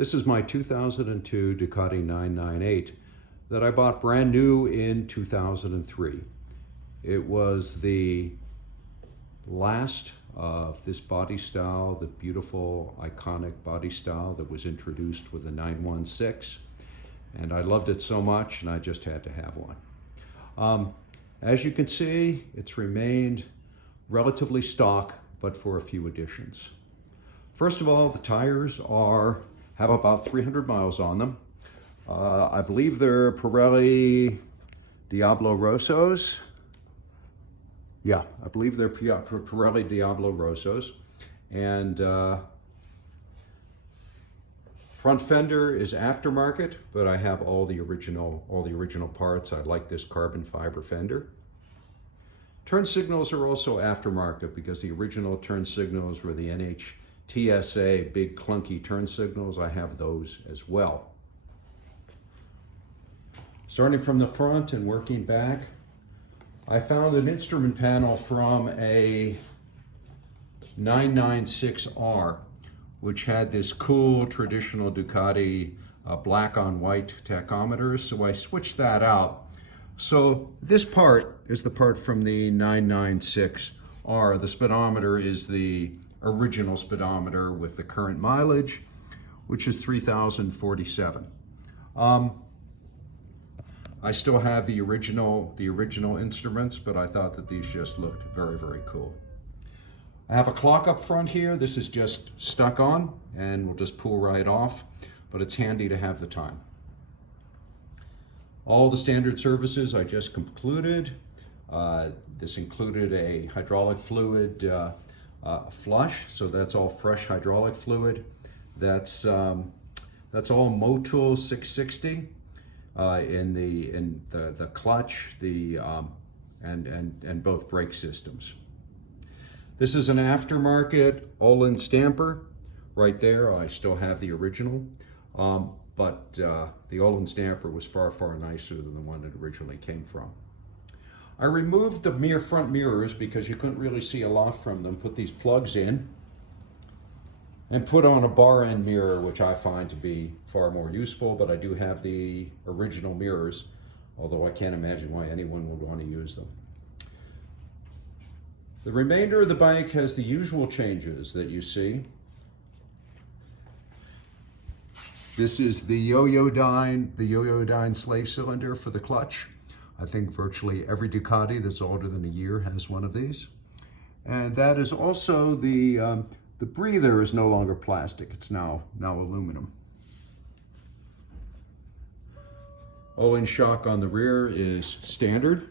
This is my 2002 Ducati 998 that I bought brand new in 2003. It was the last of this body style, the beautiful, iconic body style that was introduced with the 916. And I loved it so much, and I just had to have one. As you can see, it's remained relatively stock, but for a few additions. First of all, the tires have about 300 miles on them. I believe they're Pirelli Diablo Rossos. Yeah, I believe they're Pirelli Diablo Rossos. And front fender is aftermarket, but I have all the original parts. I like this carbon fiber fender. Turn signals are also aftermarket because the original turn signals were the NHTSA big clunky turn signals. I have those as well. Starting from the front and working back, I found an instrument panel from a 996R, which had this cool traditional Ducati black on white tachometers. So I switched that out. So this part is the part from the 996R. The speedometer is the original speedometer with the current mileage, which is 3,047. I still have the original instruments, but I thought that these just looked very, very cool. I have a clock up front here. This is just stuck on and will just pull right off, but it's handy to have the time. All the standard services I just concluded. This included a hydraulic fluid flush, so that's all fresh hydraulic fluid. That's all Motul 660 in the clutch, and both brake systems. This is an aftermarket Olin stamper. Right there, I still have the original, but the Olin stamper was far, far nicer than the one it originally came from. I removed the front mirrors because you couldn't really see a lot from them, put these plugs in, and put on a bar end mirror, which I find to be far more useful, but I do have the original mirrors, although I can't imagine why anyone would want to use them. The remainder of the bike has the usual changes that you see. This is the Yoyodyne slave cylinder for the clutch. I think virtually every Ducati that's older than a year has one of these. And that is also the breather is no longer plastic, it's now aluminum. Olin shock on the rear is standard.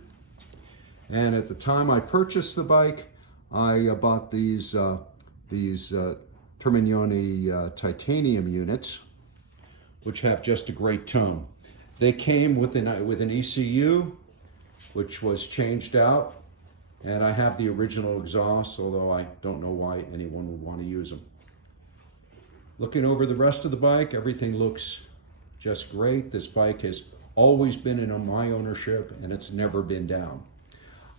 And at the time I purchased the bike, I bought these Terminioni titanium units, which have just a great tone. They came with an ECU, which was changed out, and I have the original exhaust, although I don't know why anyone would want to use them. Looking over the rest of the bike, everything looks just great. This bike has always been in my ownership, and it's never been down.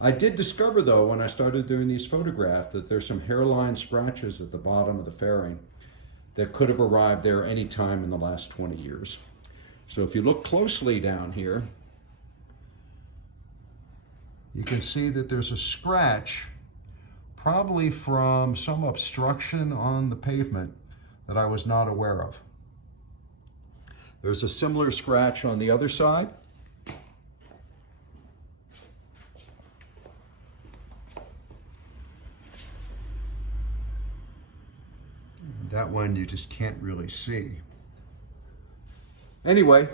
I did discover, though, when I started doing these photographs, that there's some hairline scratches at the bottom of the fairing that could have arrived there any time in the last 20 years. So if you look closely down here, you can see that there's a scratch, probably from some obstruction on the pavement that I was not aware of. There's a similar scratch on the other side. That one you just can't really see. Anyway,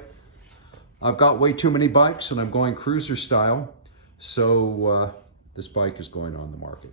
I've got way too many bikes and I'm going cruiser style, so this bike is going on the market.